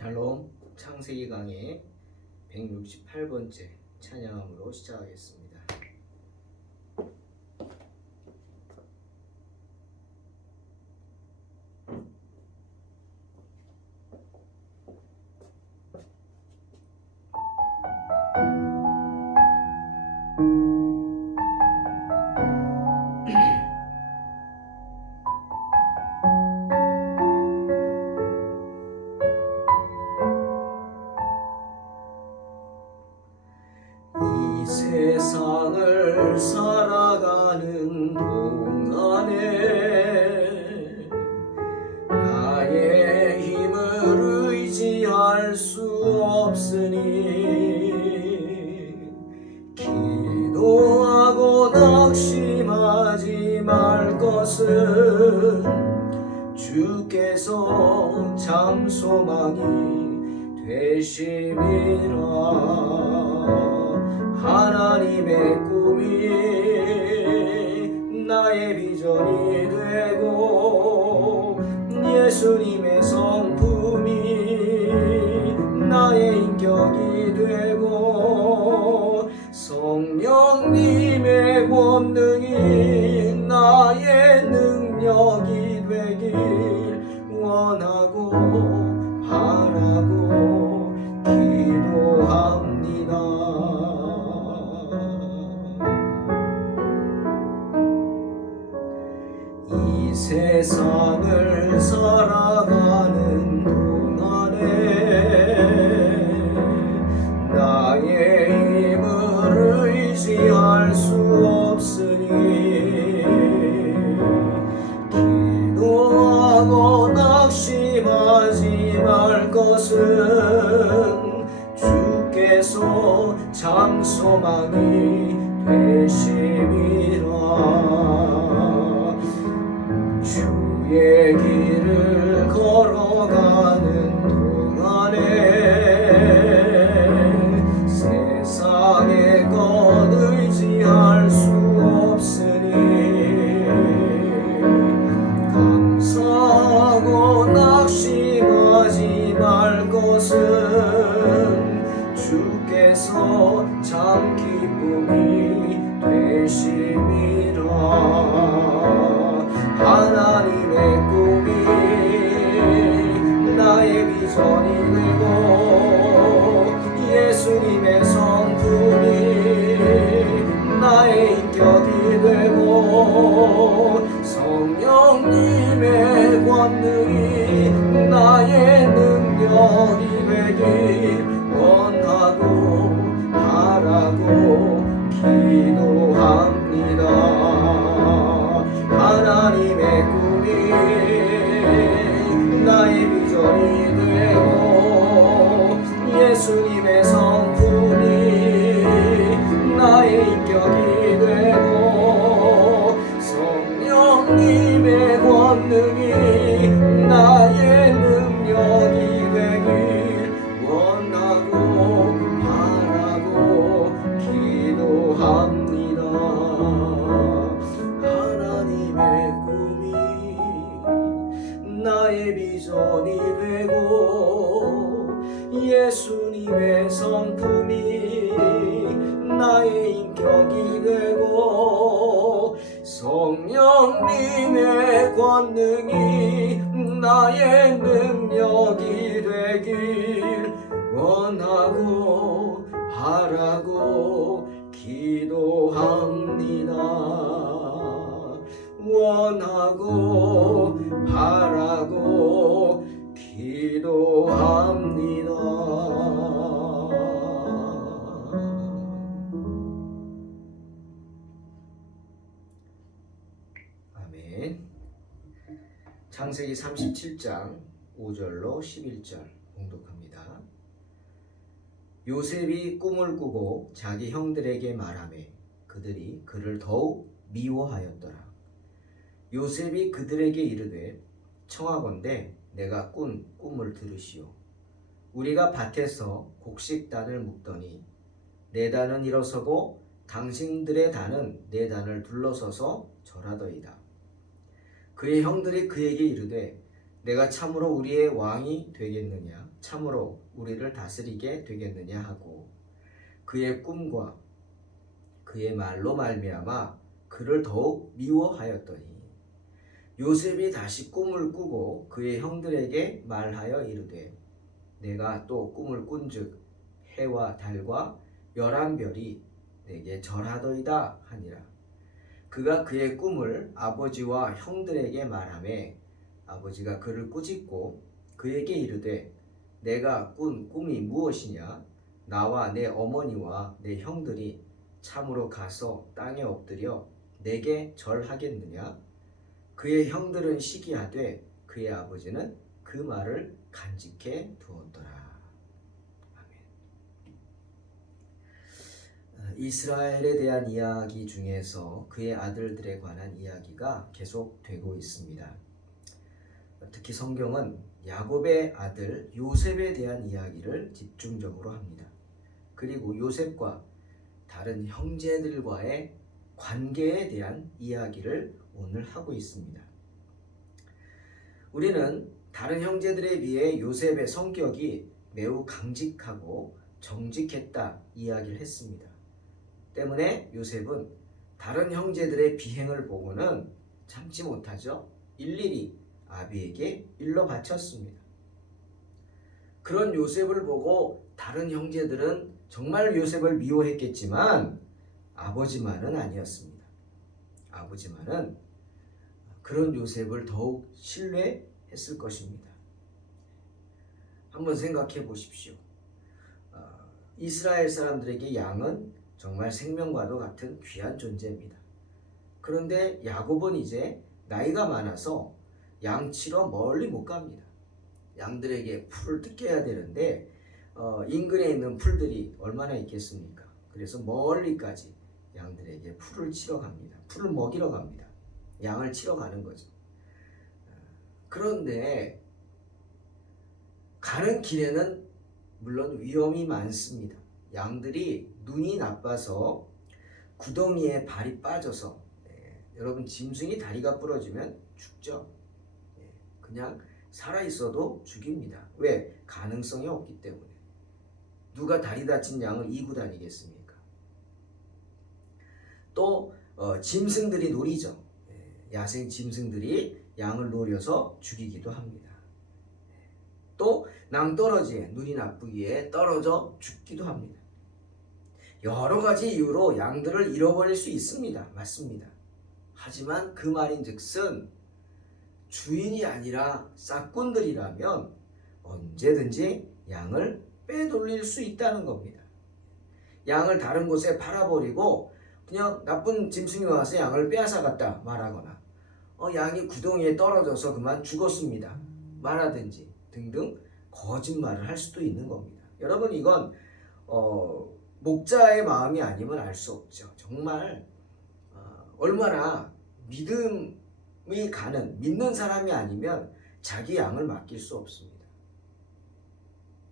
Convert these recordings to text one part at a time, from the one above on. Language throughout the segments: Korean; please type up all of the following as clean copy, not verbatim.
샬롬. 창세기 강의 168번째 찬양함으로 시작하겠습니다. 이 세상을 살아가는 동안에 나의 힘을 의지할 수 없으니 기도하고 낙심하지 말 것은 주께서 참 소망이 되심이라. 하나님의 꿈이 나의 비전이 되고 예수님의 성품이 나의 인격이 되고 성령님의 권능이 나의 능력이 되길 원하고 바라고 기도합니다. 이 세상을 살아가는 동안에 나의 힘을 의지할 수 없으니 기도하고 낙심하지 말 것은 주께서 참 소망이 되심이라. 주의 길을 걸어가는 동안에 세상의 것 의지할 수 없으니 감사하고 낙심하지 말 것은 주께서 참 기쁨이 되심이라. 하나님의 꿈이 나의 비전이 되고 예수님의 성품이 나의 인격이 되고 성령님의 권능이 나의 능력이 되길 원하고 바라고 기도합니다. 하나님의 꿈이 나의 비전이 되고 예수님의 성품이 나의 인격이 되고 성령님의 권능이 나의 능력이 되길 원하고 바라고 기도합니다. 나의 비전이 되고 예수님의 성품이 나의 인격이 되고 성령님의 권능이 나의 능력이 되길 원하고 바라고 기도합니다. 원하고 바라고 기도합니다. 아멘. 창세기 37장 5절로 11절 봉독합니다. 요셉이 꿈을 꾸고 자기 형들에게 말하매 그들이 그를 더욱 미워하였더라. 요셉이 그들에게 이르되 청하건대 내가 꾼 꿈을 들으시오. 우리가 밭에서 곡식단을 묶더니 내 단은 일어서고 당신들의 단은 내 단을 둘러서서 절하더이다. 그의 형들이 그에게 이르되 내가 참으로 우리의 왕이 되겠느냐, 참으로 우리를 다스리게 되겠느냐 하고 그의 꿈과 그의 말로 말미암아 그를 더욱 미워하였더니 요셉이 다시 꿈을 꾸고 그의 형들에게 말하여 이르되 내가 또 꿈을 꾼즉 해와 달과 11별이 내게 절하더이다 하니라. 그가 그의 꿈을 아버지와 형들에게 말하매 아버지가 그를 꾸짖고 그에게 이르되 내가 꾼 꿈이 무엇이냐? 나와 내 어머니와 내 형들이 참으로 가서 땅에 엎드려 내게 절하겠느냐? 그의 형들은 시기하되 그의 아버지는 그 말을 간직해 두었더라. 아멘. 이스라엘에 대한 이야기 중에서 그의 아들들에 관한 이야기가 계속되고 있습니다. 특히 성경은 야곱의 아들 요셉에 대한 이야기를 집중적으로 합니다. 그리고 요셉과 다른 형제들과의 관계에 대한 이야기를 오늘 하고 있습니다. 우리는 다른 형제들에 비해 요셉의 성격이 매우 강직하고 정직했다 이야기를 했습니다. 때문에 요셉은 다른 형제들의 비행을 보고는 참지 못하죠. 일일이 아비에게 일러 바쳤습니다. 그런 요셉을 보고 다른 형제들은 정말 요셉을 미워했겠지만 아버지만은 아니었습니다. 아버지만은 그런 요셉을 더욱 신뢰했을 것입니다. 한번 생각해 보십시오. 이스라엘 사람들에게 양은 정말 생명과도 같은 귀한 존재입니다. 그런데 야곱은 이제 나이가 많아서 양치러 멀리 못 갑니다. 양들에게 풀을 뜯겨야 되는데 인근에 있는 풀들이 얼마나 있겠습니까? 그래서 멀리까지 양들에게 풀을 치러 갑니다. 풀을 먹이러 갑니다. 양을 치러 가는 거죠. 그런데 가는 길에는 물론 위험이 많습니다. 양들이 눈이 나빠서 구덩이에 발이 빠져서 여러분 짐승이 다리가 부러지면 죽죠. 그냥 살아있어도 죽입니다. 왜? 가능성이 없기 때문에. 누가 다리 다친 양을 이고 다니겠습니까? 또 짐승들이 노리죠. 야생 짐승들이 양을 노려서 죽이기도 합니다. 또 낭떠러지에 눈이 나쁘기에 떨어져 죽기도 합니다. 여러 가지 이유로 양들을 잃어버릴 수 있습니다. 맞습니다. 하지만 그 말인즉슨 주인이 아니라 싹꾼들이라면 언제든지 양을 빼돌릴 수 있다는 겁니다. 양을 다른 곳에 팔아버리고 그냥 나쁜 짐승이 와서 양을 빼앗아갔다 말하거나 양이 구덩이에 떨어져서 그만 죽었습니다 말하든지 등등 거짓말을 할 수도 있는 겁니다. 여러분 이건 목자의 마음이 아니면 알 수 없죠. 정말 얼마나 믿음이 가는 믿는 사람이 아니면 자기 양을 맡길 수 없습니다.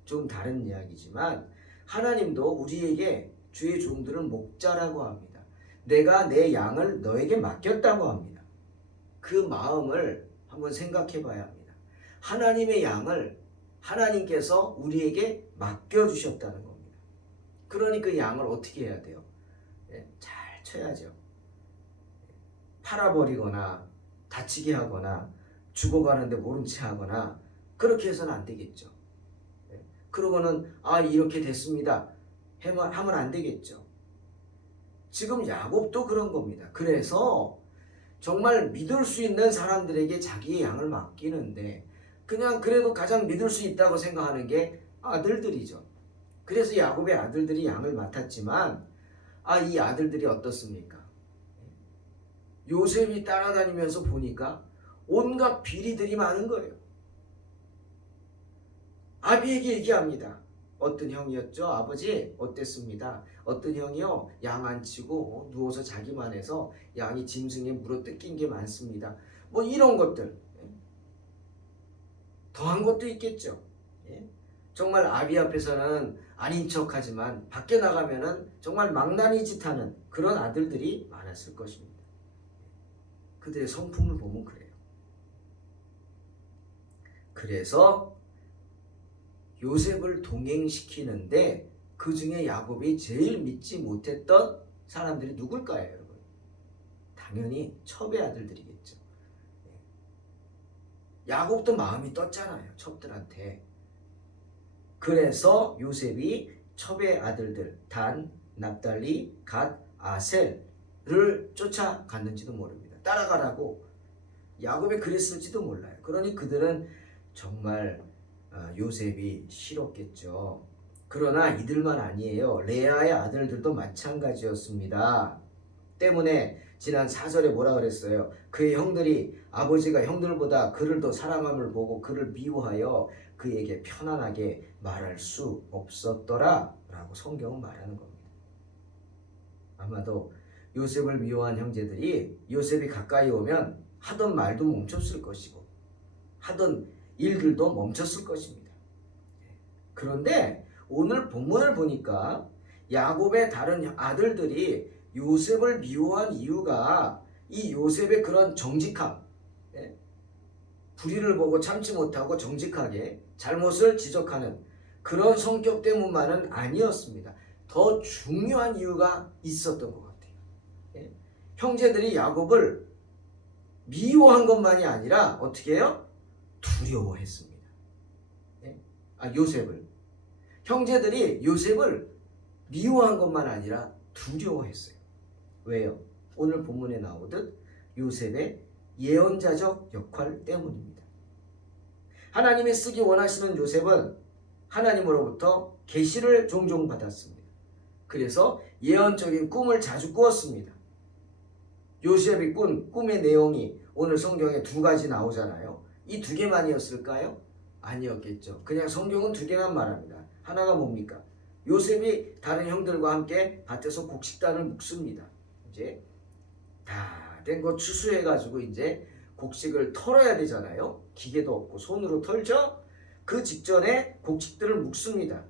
좀 다른 이야기지만 하나님도 우리에게 주의 종들을 목자라고 합니다. 내가 내 양을 너에게 맡겼다고 합니다. 그 마음을 한번 생각해 봐야 합니다. 하나님의 양을 하나님께서 우리에게 맡겨주셨다는 겁니다. 그러니 그 양을 어떻게 해야 돼요? 잘 쳐야죠. 팔아버리거나 다치게 하거나 죽어가는데 모른 채 하거나 그렇게 해서는 안 되겠죠. 그러고는 이렇게 됐습니다 하면 안 되겠죠. 지금 야곱도 그런 겁니다. 그래서 정말 믿을 수 있는 사람들에게 자기의 양을 맡기는데 그냥 그래도 가장 믿을 수 있다고 생각하는 게 아들들이죠. 그래서 야곱의 아들들이 양을 맡았지만 이 아들들이 어떻습니까? 요셉이 따라다니면서 보니까 온갖 비리들이 많은 거예요. 아비에게 얘기합니다. 어떤 형이었죠? 아버지 어땠습니다? 어떤 형이요? 양 안 치고 누워서 자기만 해서 양이 짐승에 물어 뜯긴 게 많습니다. 뭐 이런 것들. 더한 것도 있겠죠. 정말 아비 앞에서는 아닌 척하지만 밖에 나가면은 정말 망나니 짓하는 그런 아들들이 많았을 것입니다. 그들의 성품을 보면 그래요. 그래서 요셉을 동행시키는데 그 중에 야곱이 제일 믿지 못했던 사람들이 누굴까요, 여러분? 당연히 첩의 아들들이겠죠. 야곱도 마음이 떴잖아요, 첩들한테. 그래서 요셉이 첩의 아들들 단, 납달리, 갓, 아셀을 쫓아갔는지도 모릅니다. 따라가라고 야곱이 그랬을지도 몰라요. 그러니 그들은 정말 요셉이 싫었겠죠. 그러나 이들만 아니에요. 레아의 아들들도 마찬가지였습니다. 때문에 지난 4절에 뭐라 그랬어요? 그의 형들이 아버지가 형들보다 그를 더 사랑함을 보고 그를 미워하여 그에게 편안하게 말할 수 없었더라 라고 성경은 말하는 겁니다. 아마도 요셉을 미워한 형제들이 요셉이 가까이 오면 하던 말도 멈췄을 것이고 하던 일들도 멈췄을 것입니다. 그런데 오늘 본문을 보니까 야곱의 다른 아들들이 요셉을 미워한 이유가 이 요셉의 그런 정직함, 불의를 보고 참지 못하고 정직하게 잘못을 지적하는 그런 성격 때문만은 아니었습니다. 더 중요한 이유가 있었던 것 같아요. 형제들이 야곱을 미워한 것만이 아니라 어떻게 해요? 두려워했습니다. 요셉을. 형제들이 요셉을 미워한 것만 아니라 두려워했어요. 왜요? 오늘 본문에 나오듯 요셉의 예언자적 역할 때문입니다. 하나님이 쓰기 원하시는 요셉은 하나님으로부터 계시를 종종 받았습니다. 그래서 예언적인 꿈을 자주 꾸었습니다. 요셉이 꾼 꿈의 내용이 오늘 성경에 2가지 나오잖아요. 이 2개만이었을까요? 아니었겠죠. 그냥 성경은 2개만 말합니다. 하나가 뭡니까? 요셉이 다른 형들과 함께 밭에서 곡식단을 묶습니다. 이제 다 된 거 추수해가지고 이제 곡식을 털어야 되잖아요. 기계도 없고 손으로 털죠. 그 직전에 곡식들을 묶습니다.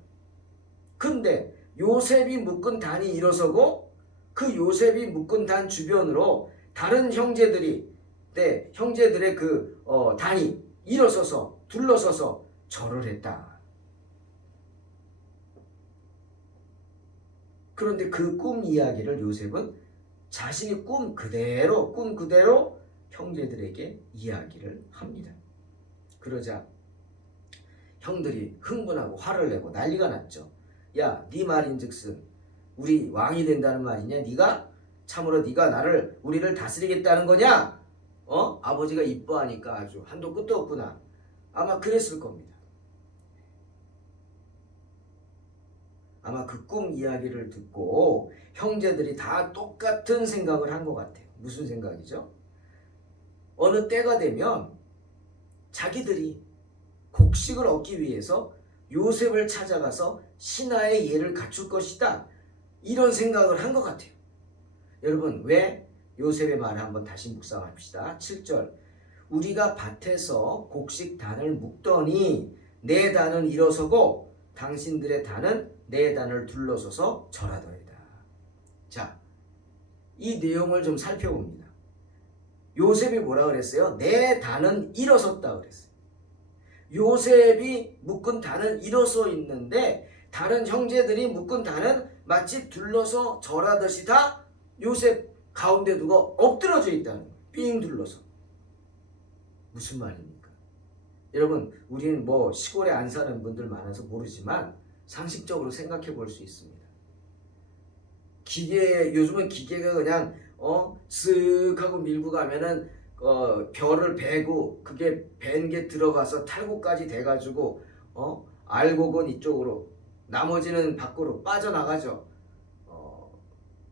근데 요셉이 묶은 단이 일어서고 그 요셉이 묶은 단 주변으로 다른 형제들이 형제들의 그 단이 일어서서 둘러서서 절을 했다. 그런데 그 꿈 이야기를 요셉은 자신이 꾼 그대로 형제들에게 이야기를 합니다. 그러자 형들이 흥분하고 화를 내고 난리가 났죠. 야, 네 말인즉슨 우리 왕이 된다는 말이냐? 네가 참으로 네가 우리를 다스리겠다는 거냐? 아버지가 이뻐하니까 아주 한도 끝도 없구나. 아마 그랬을 겁니다. 아마 그 꿈 이야기를 듣고 형제들이 다 똑같은 생각을 한 것 같아요. 무슨 생각이죠? 어느 때가 되면 자기들이 곡식을 얻기 위해서 요셉을 찾아가서 신하의 예를 갖출 것이다. 이런 생각을 한 것 같아요. 여러분, 왜 요셉의 말을 한번 다시 묵상합시다. 7절. 우리가 밭에서 곡식 단을 묶더니 내 단은 일어서고 당신들의 단은 내 단을 둘러서서 절하더이다. 자, 이 내용을 좀 살펴봅니다. 요셉이 뭐라 그랬어요? 내 단은 일어섰다 그랬어요. 요셉이 묶은 단은 일어서 있는데 다른 형제들이 묶은 단은 마치 둘러서 절하듯이 다 요셉 가운데 누가 엎드러져 있다는 거예요. 삥 둘러서. 무슨 말입니까? 여러분, 우리는 시골에 안 사는 분들 많아서 모르지만 상식적으로 생각해 볼 수 있습니다. 요즘은 기계가 그냥 쓱 하고 밀고 가면은 벼를 베고 그게 벤 게 들어가서 탈구까지 돼가지고 알곡은 이쪽으로 나머지는 밖으로 빠져나가죠.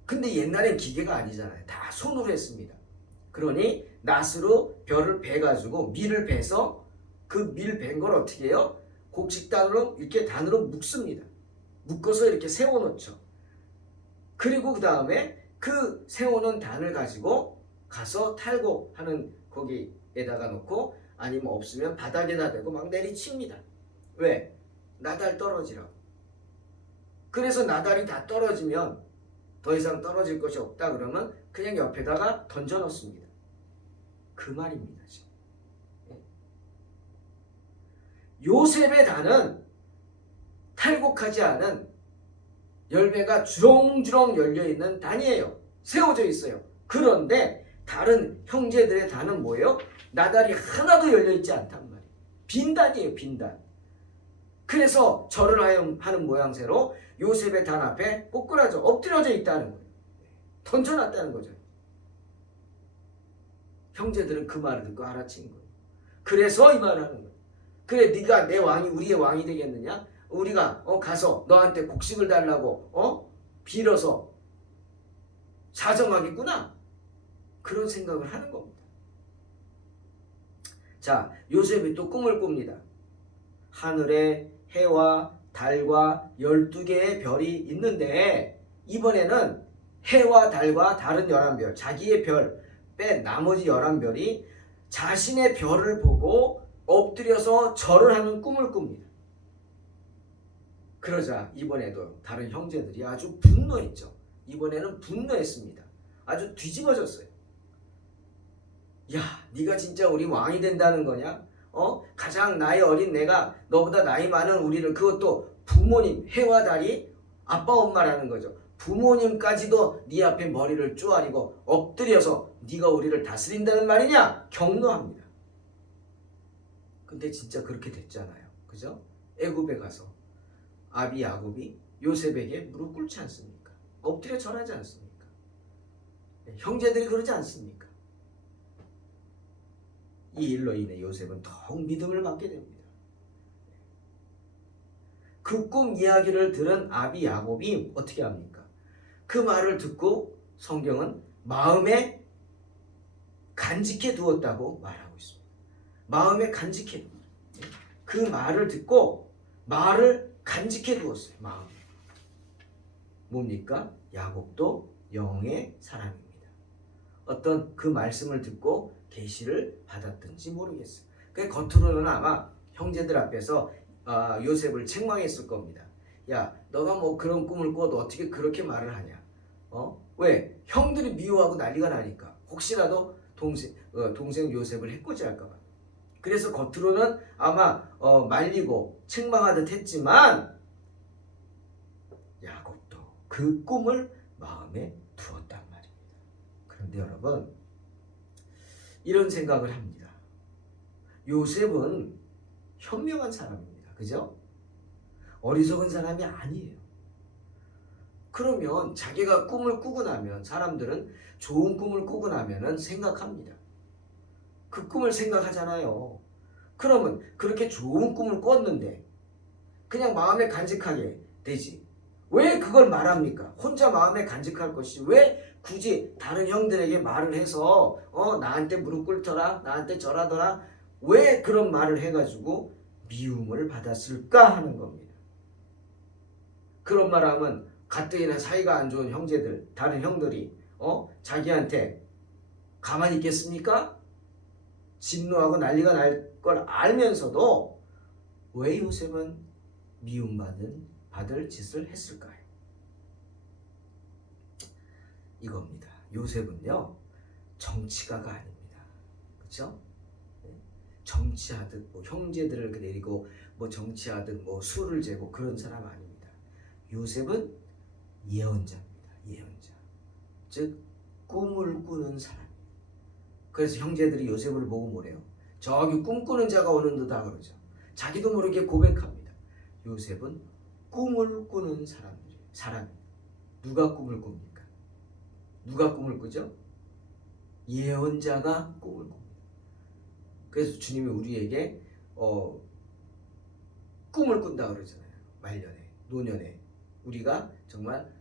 근데 옛날엔 기계가 아니잖아요. 다 손으로 했습니다. 그러니 낫으로 벼를 베가지고 밀을 베서 그 밀 벤 걸 어떻게 해요? 곡식단으로 이렇게 단으로 묶습니다. 묶어서 이렇게 세워놓죠. 그리고 그 다음에 그 세워놓은 단을 가지고 가서 탈곡하는 거기에다가 놓고 아니면 없으면 바닥에다 대고 막 내리칩니다. 왜? 나달 떨어지라고. 그래서 나달이 다 떨어지면 더 이상 떨어질 것이 없다 그러면 그냥 옆에다가 던져 놓습니다. 그 말입니다. 지금. 요셉의 단은 탈곡하지 않은 열매가 주렁주렁 열려있는 단이에요. 세워져 있어요. 그런데 다른 형제들의 단은 뭐예요? 나달이 하나도 열려있지 않단 말이에요. 빈단이에요. 빈단. 그래서 절을 하는 모양새로 요셉의 단 앞에 꼬꾸라져 엎드려져 있다는 거예요. 던져놨다는 거죠. 형제들은 그 말을 듣고 알아챈 거예요. 그래서 이 말을 하는 거예요. 그래 네가 내 왕이 우리의 왕이 되겠느냐? 우리가 가서 너한테 곡식을 달라고 빌어서 사정하겠구나. 그런 생각을 하는 겁니다. 자, 요셉이 또 꿈을 꿉니다. 하늘에 해와 달과 12개의 별이 있는데 이번에는 해와 달과 다른 11별, 자기의 별 뺀 나머지 11별이 자신의 별을 보고 엎드려서 절을 하는 꿈을 꿉니다. 그러자 이번에도 다른 형제들이 아주 분노했죠. 이번에는 분노했습니다. 아주 뒤집어졌어요. 야, 네가 진짜 우리 왕이 된다는 거냐? 가장 나이 어린 내가 너보다 나이 많은 우리를, 그것도 부모님, 해와 달이 아빠 엄마라는 거죠. 부모님까지도 네 앞에 머리를 쪼아리고 엎드려서 네가 우리를 다스린다는 말이냐? 경노합니다. 근데 진짜 그렇게 됐잖아요. 그죠? 애굽에 가서 아비 야곱이 요셉에게 무릎 꿇지 않습니까? 엎드려 절하지 않습니까? 형제들이 그러지 않습니까? 이 일로 인해 요셉은 더욱 믿음을 받게 됩니다. 그 꿈 이야기를 들은 아비 야곱이 어떻게 합니까? 그 말을 듣고 성경은 마음에 간직해 두었다고 말하고 있습니다. 마음에 간직해 두었어요. 그 말을 듣고 말을 간직해 두었어요. 마음에. 뭡니까? 야곱도 영의 사람입니다. 어떤 그 말씀을 듣고 계시를 받았든지 모르겠어요. 그 겉으로는 아마 형제들 앞에서 요셉을 책망했을 겁니다. 야, 너가 뭐 그런 꿈을 꿔도 어떻게 그렇게 말을 하냐? 왜? 형들이 미워하고 난리가 나니까. 혹시라도 동생 요셉을 해코지할까 봐. 그래서 겉으로는 아마 말리고 책망하듯 했지만 야곱도 그 꿈을 마음에 두었단 말입니다. 그런데 여러분, 이런 생각을 합니다. 요셉은 현명한 사람입니다. 그죠? 어리석은 사람이 아니에요. 그러면 자기가 꿈을 꾸고 나면 사람들은 좋은 꿈을 꾸고 나면은 생각합니다. 그 꿈을 생각하잖아요. 그러면 그렇게 좋은 꿈을 꿨는데 그냥 마음에 간직하게 되지. 왜 그걸 말합니까? 혼자 마음에 간직할 것이 왜 굳이 다른 형들에게 말을 해서 나한테 무릎 꿇더라, 나한테 절하더라, 왜 그런 말을 해가지고 미움을 받았을까 하는 겁니다. 그런 말하면 가뜩이나 사이가 안 좋은 형제들, 다른 형들이 자기한테 가만히 있겠습니까? 진노하고 난리가 날 걸 알면서도 왜 요셉은 미움받을 짓을 했을까요? 이겁니다. 요셉은요, 정치가가 아닙니다. 그렇죠? 정치하듯 뭐 형제들을 내리고 뭐 정치하듯 뭐 술을 재고 그런 사람 아닙니다. 요셉은 예언자입니다. 예언자. 즉 꿈을 꾸는 사람. 그래서 형제들이 요셉을 보고 뭐래요? 저기 꿈꾸는 자가 오는 듯다 그러죠. 자기도 모르게 고백합니다. 요셉은 꿈을 꾸는 사람이에요. 누가 꿈을 꿉니까? 누가 꿈을 꾸죠? 예언자가 꿈을 꿉니다. 그래서 주님이 우리에게 꿈을 꾼다 그러잖아요. 말년에, 노년에 우리가 정말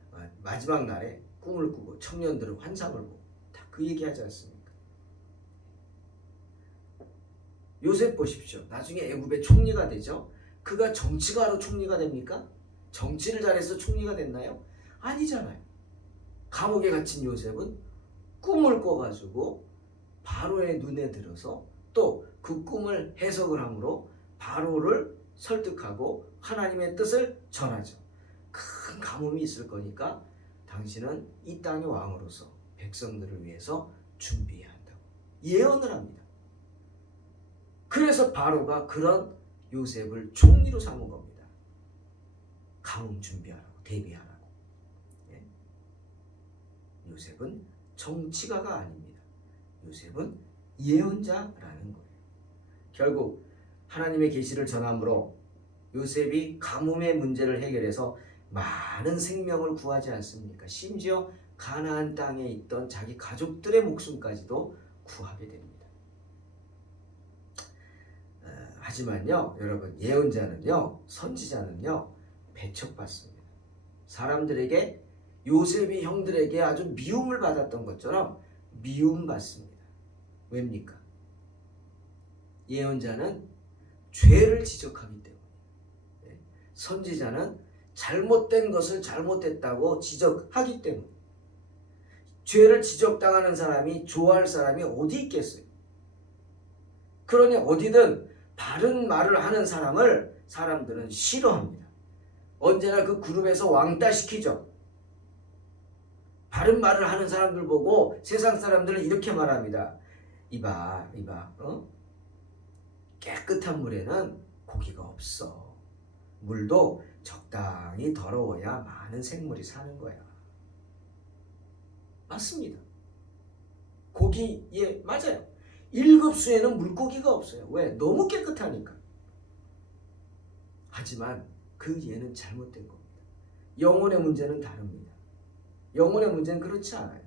마지막 날에 꿈을 꾸고 청년들은 환상을 보고 다 그 얘기하지 않습니까? 요셉 보십시오. 나중에 애굽의 총리가 되죠. 그가 정치가로 총리가 됩니까? 정치를 잘해서 총리가 됐나요? 아니잖아요. 감옥에 갇힌 요셉은 꿈을 꿔가지고 바로의 눈에 들어서 또 그 꿈을 해석을 함으로 바로를 설득하고 하나님의 뜻을 전하죠. 큰 가뭄이 있을 거니까 당신은 이 땅의 왕으로서 백성들을 위해서 준비해야 한다고 예언을 합니다. 그래서 바로가 그런 요셉을 총리로 삼은 겁니다. 가뭄 준비하라고, 대비하라고. 예? 요셉은 정치가가 아닙니다. 요셉은 예언자라는 거예요. 결국 하나님의 계시를 전함으로 요셉이 가뭄의 문제를 해결해서 많은 생명을 구하지 않습니까? 심지어 가나안 땅에 있던 자기 가족들의 목숨까지도 구하게 됩니다. 하지만요, 여러분, 예언자는요, 선지자는요, 배척받습니다. 사람들에게, 요셉이 형들에게 아주 미움을 받았던 것처럼 미움받습니다. 왜입니까? 예언자는 죄를 지적하기 때문에, 선지자는 잘못된 것을 잘못됐다고 지적하기 때문에. 죄를 지적당하는 사람이 좋아할 사람이 어디 있겠어요? 그러니 어디든 바른 말을 하는 사람을 사람들은 싫어합니다. 언제나 그 그룹에서 왕따시키죠. 바른 말을 하는 사람들 보고 세상 사람들은 이렇게 말합니다. 이봐, 깨끗한 물에는 고기가 없어. 물도 적당히 더러워야 많은 생물이 사는 거야. 맞습니다. 고기에 맞아요. 1급수에는 물고기가 없어요. 왜? 너무 깨끗하니까. 하지만 그 예는 잘못된 겁니다. 영혼의 문제는 다릅니다. 영혼의 문제는 그렇지 않아요.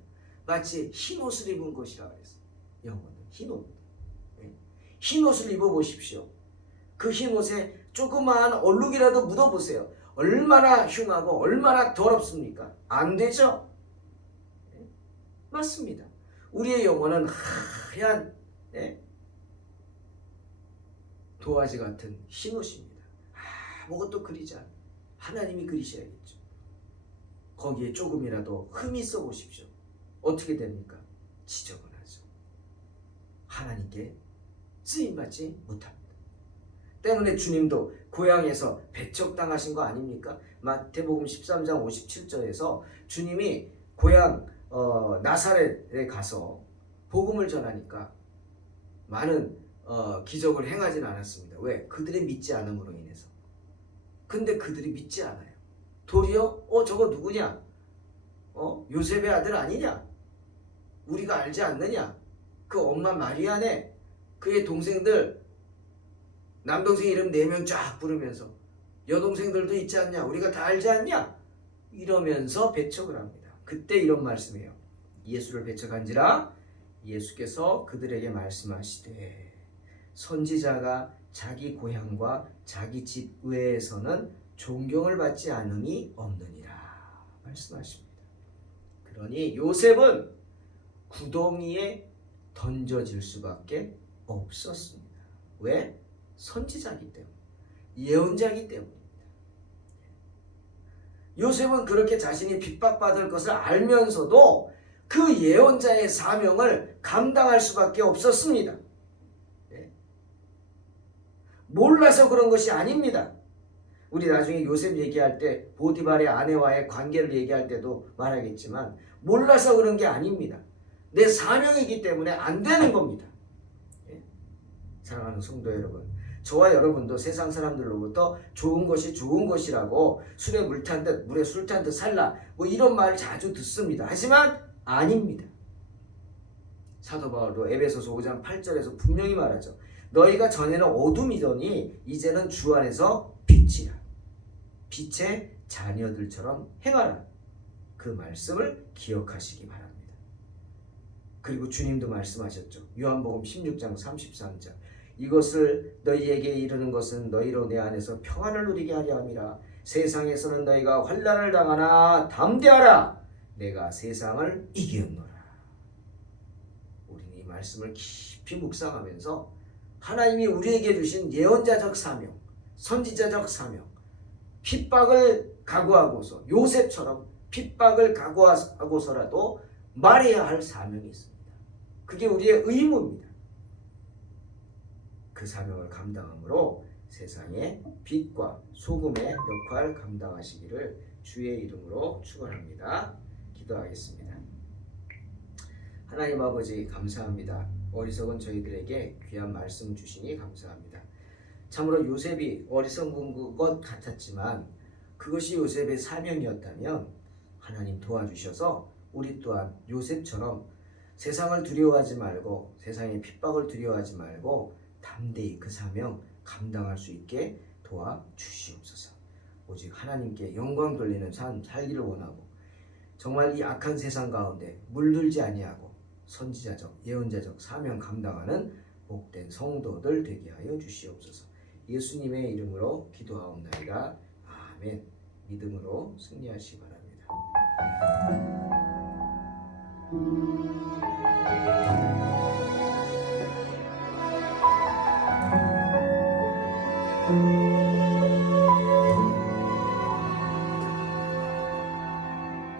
마치 흰옷을 입은 것이라 그랬어요. 영혼은 흰옷. 흰옷을 입어보십시오. 그 흰옷에 조그마한 얼룩이라도 묻어보세요. 얼마나 흉하고 얼마나 더럽습니까? 안 되죠? 맞습니다. 우리의 영혼은 하얀 도화지 같은 흰옷입니다. 아무것도 그리지 않아요. 하나님이 그리셔야겠죠. 거기에 조금이라도 흠이 있어 보십시오. 어떻게 됩니까? 지저분하죠. 하나님께 쓰임받지 못합니다. 때문에 주님도 고향에서 배척당하신 거 아닙니까? 마태복음 13장 57절에서 주님이 고향 나사렛에 가서 복음을 전하니까 많은 기적을 행하진 않았습니다. 왜? 그들의 믿지 않음으로 인해서. 근데 그들이 믿지 않아요. 도리어 저거 누구냐? 요셉의 아들 아니냐? 우리가 알지 않느냐? 그 엄마 마리아네. 그의 동생들 남동생 이름 4명 쫙 부르면서 여동생들도 있지 않냐? 우리가 다 알지 않냐? 이러면서 배척을 합니다. 그때 이런 말씀이에요. 예수를 배척한지라 예수께서 그들에게 말씀하시되 선지자가 자기 고향과 자기 집 외에서는 존경을 받지 않음이 없느니라 말씀하십니다. 그러니 요셉은 구덩이에 던져질 수밖에 없었습니다. 왜? 선지자이기 때문에, 예언자이기 때문입니다. 요셉은 그렇게 자신이 핍박받을 것을 알면서도 그 예언자의 사명을 감당할 수밖에 없었습니다. 몰라서 그런 것이 아닙니다. 우리 나중에 요셉 얘기할 때 보디발의 아내와의 관계를 얘기할 때도 말하겠지만 몰라서 그런 게 아닙니다. 내 사명이기 때문에 안 되는 겁니다. 사랑하는 성도 여러분, 저와 여러분도 세상 사람들로부터 좋은 것이 좋은 것이라고 술에 물 탄 듯 물에 술 탄 듯 살라 이런 말을 자주 듣습니다. 하지만 아닙니다. 사도 바울도 에베소서 5장 8절에서 분명히 말하죠. 너희가 전에는 어둠이더니 이제는 주 안에서 빛이라. 빛의 자녀들처럼 행하라. 그 말씀을 기억하시기 바랍니다. 그리고 주님도 말씀하셨죠. 요한복음 16장 33절. 이것을 너희에게 이르는 것은 너희로 내 안에서 평안을 누리게 하려 함이라. 세상에서는 너희가 환난을 당하나 담대하라. 내가 세상을 이겼노라. 우리는 이 말씀을 깊이 묵상하면서 하나님이 우리에게 주신 예언자적 사명, 선지자적 사명, 핍박을 각오하고서 요셉처럼 핍박을 각오하고서라도 말해야 할 사명이 있습니다. 그게 우리의 의무입니다. 그 사명을 감당함으로 세상의 빛과 소금의 역할 감당하시기를 주의 이름으로 축원합니다. 기도하겠습니다. 하나님 아버지 감사합니다. 어리석은 저희들에게 귀한 말씀 주시니 감사합니다. 참으로 요셉이 어리석은 것 같았지만 그것이 요셉의 사명이었다면 하나님 도와주셔서 우리 또한 요셉처럼 세상을 두려워하지 말고 세상의 핍박을 두려워하지 말고 담대히 그 사명 감당할 수 있게 도와주시옵소서. 오직 하나님께 영광 돌리는 삶 살기를 원하고 정말 이 악한 세상 가운데 물들지 아니하고 선지자적 예언자적 사명 감당하는 복된 성도들 되게 하여 주시옵소서. 예수님의 이름으로 기도하옵나이다. 아멘. 믿음으로 승리하시기 바랍니다.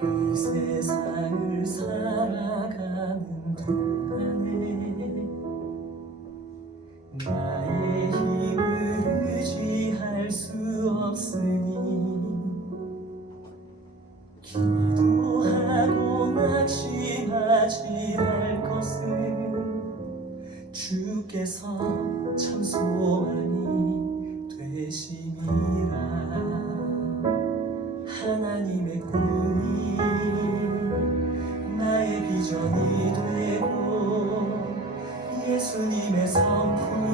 이 세상을 살아가는 동안에 나의 힘을 의지할 수 없으니 기도하고 낙심하지 말 것은 주께서 참 소망이 되심이라. 하나님의 꿈이 나의 비전이 되고 예수님의 성품